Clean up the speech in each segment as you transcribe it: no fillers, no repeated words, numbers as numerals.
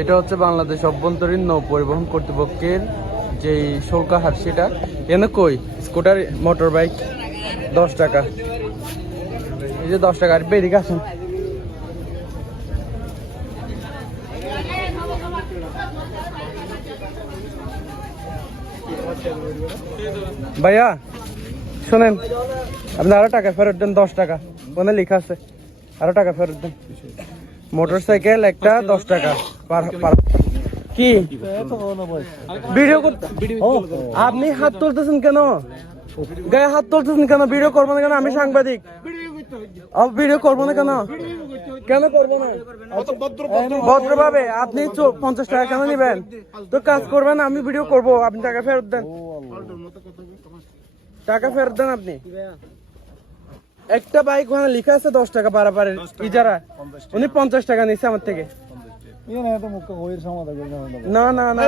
এটা হচ্ছে বাংলাদেশ অভ্যন্তরীণ নৌ পরিবহন কর্তৃপক্ষের যে শুল্ক হার সেটা। এনে কই স্কুটার মোটর বাইক 10 টাকা, এই যে 10 টাকা। আর বেরিয়ে আসেন ভাইয়া, শোনেন, আপনি আরো টাকা ফেরত দেন। 10 টাকা ওখানে লেখা আছে, আরো টাকা ফেরত দেন। মোটর সাইকেল একটা 10 টাকা কি ভিডিও করতে? আপনি হাত তুলতেছেন কেন? গায়ে হাত তুলতেছেন কেন? ভিডিও করবো না কেন? আমি সাংবাদিক, ভিডিও করবো না কেন? কেন করবো না? ভদ্রভাবে আপনি 50 টাকা কেন নিবেন? তো কাজ করবেন, আমি ভিডিও করবো, আপনি টাকা ফেরত দেন। টাকা ফেরত দেন আপনি। একটা বাইক ওখানে লেখা আছে 10 টাকা পারাপারের ইজারা, উনি 50 টাকা নিচ্ছে আমার থেকে। না না না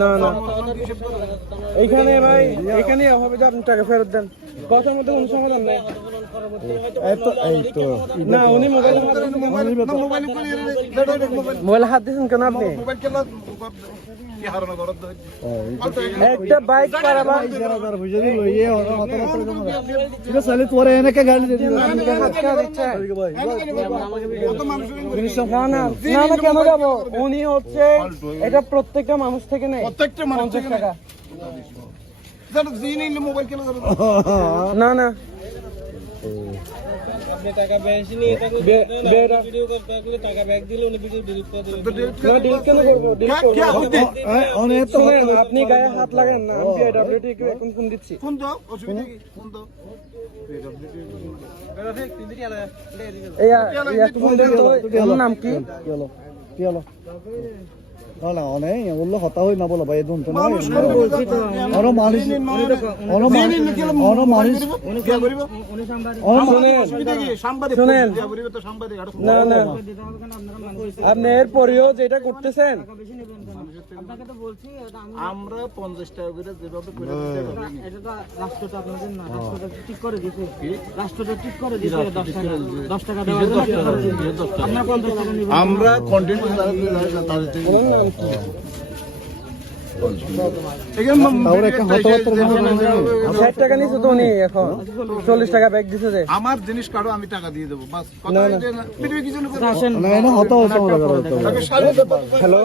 না না, এইখানে ভাই, এখানে হবে যে আপনি টাকা ফেরত দেন। কথার মধ্যে কোনো সমাধান নেই। না, উনি মোবাইল হাত দিয়েছেন কেন আপনি? একটা বাইক পারাবার কেন যাবো? উনি হচ্ছে এটা প্রত্যেকটা মানুষ থেকে নেই 50 টাকা। না না, আপনি গায়ে হাত লাগেন না। আমি এখন ফোন দিচ্ছি। নাম কি? কথা হই না বলো ভাই, আপনি এর পরেও যেটা করতেছেন, আমরা 50 টাকা করে যেভাবে করে এটা তো রাষ্ট্রটা আপনাদের না, রাষ্ট্রটা ঠিক করে দিয়েছে, রাষ্ট্রটা ঠিক করে দিয়েছে 10 টাকা দেওয়া। আমরা 50 টাকা নিব, আমরা কন্টেন্ট টাকা নিচ্ছে তো উনি, এখন 40 টাকা ব্যাগ দিচ্ছে যে আমার জিনিস কারো আমি টাকা দিয়ে দেবো। হ্যালো।